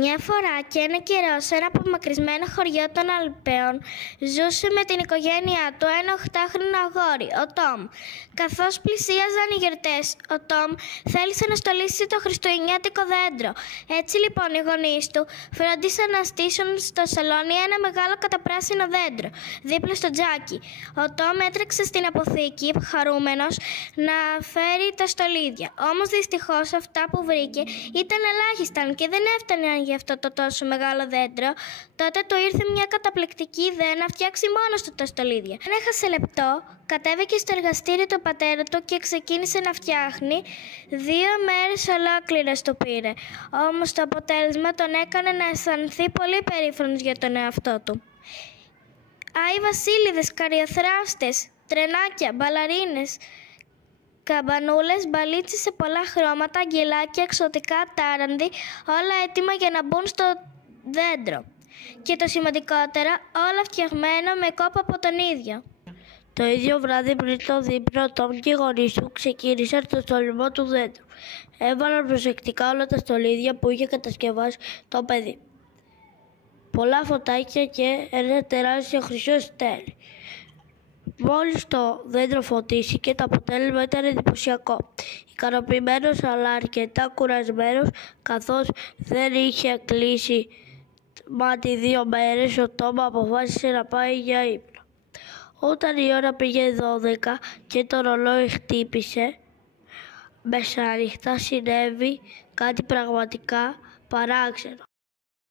Μια φορά και ένα καιρό σε ένα απομακρυσμένο χωριό των Αλπαίων ζούσε με την οικογένειά του ένα 8χρονο αγόρι, ο Τόμ. Καθώς πλησίαζαν οι γιορτές, ο Τόμ θέλησε να στολίσει το χριστουγεννιάτικο δέντρο. Έτσι λοιπόν οι γονείς του φρόντισαν να στήσουν στο σαλόνι ένα μεγάλο καταπράσινο δέντρο, δίπλα στο τζάκι. Ο Τόμ έτρεξε στην αποθήκη χαρούμενος να φέρει τα στολίδια. Όμως δυστυχώς αυτά που βρήκε ήταν ελάχιστα και δεν έφταναν για αυτό το τόσο μεγάλο δέντρο. Τότε του ήρθε μια καταπληκτική ιδέα να φτιάξει μόνος του τα στολίδια. Δεν έχασε λεπτό, κατέβηκε στο εργαστήριο του πατέρα του και ξεκίνησε να φτιάχνει. 2 μέρες ολόκληρες του πήρε. Όμως το αποτέλεσμα τον έκανε να αισθανθεί πολύ περήφανος για τον εαυτό του. Άι βασίλειδες, καριοθράωστες, τρενάκια, μπαλαρίνες, καμπανούλες, μπαλίτσες σε πολλά χρώματα, αγγελάκια, εξωτικά, τάρανδι, όλα έτοιμα για να μπουν στο δέντρο. Και το σημαντικότερο, όλα φτιαγμένα με κόπο από τον ίδιο. Το ίδιο βράδυ πριν το δείπνο, ο Τόμ και οι γονείς του ξεκίνησαν το στολισμό του δέντρου. Έβαλαν προσεκτικά όλα τα στολίδια που είχε κατασκευάσει το παιδί. Πολλά φωτάκια και ένα τεράστιο χρυσό στέλι. Μόλις το δέντρο φωτίστηκε, το αποτέλεσμα ήταν εντυπωσιακό. Ικανοποιημένος αλλά αρκετά κουρασμένος, καθώς δεν είχε κλείσει μάτι 2 μέρες, ο Τόμ αποφάσισε να πάει για ύπνο. Όταν η ώρα πήγε 12 και το ρολόι χτύπησε μεσάνυχτα, συνέβη κάτι πραγματικά παράξενο.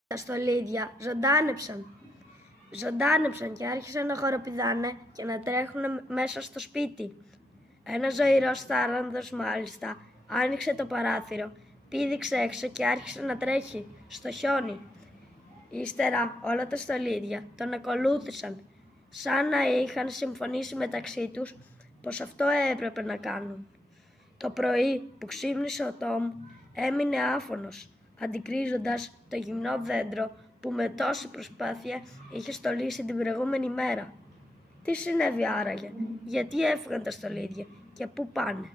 Τα στολίδια ζωντάνεψαν και άρχισαν να χοροπηδάνε και να τρέχουν μέσα στο σπίτι. Ένα ζωηρός θάρανδος μάλιστα άνοιξε το παράθυρο, πήδηξε έξω και άρχισε να τρέχει στο χιόνι. Ύστερα όλα τα στολίδια τον ακολούθησαν, σαν να είχαν συμφωνήσει μεταξύ τους πως αυτό έπρεπε να κάνουν. Το πρωί που ξύπνησε ο Τόμ έμεινε άφωνος, αντικρίζοντας το γυμνό δέντρο που με τόση προσπάθεια είχε στολίσει την προηγούμενη μέρα. Τι συνέβη άραγε, γιατί έφυγαν τα στολίδια και πού πάνε?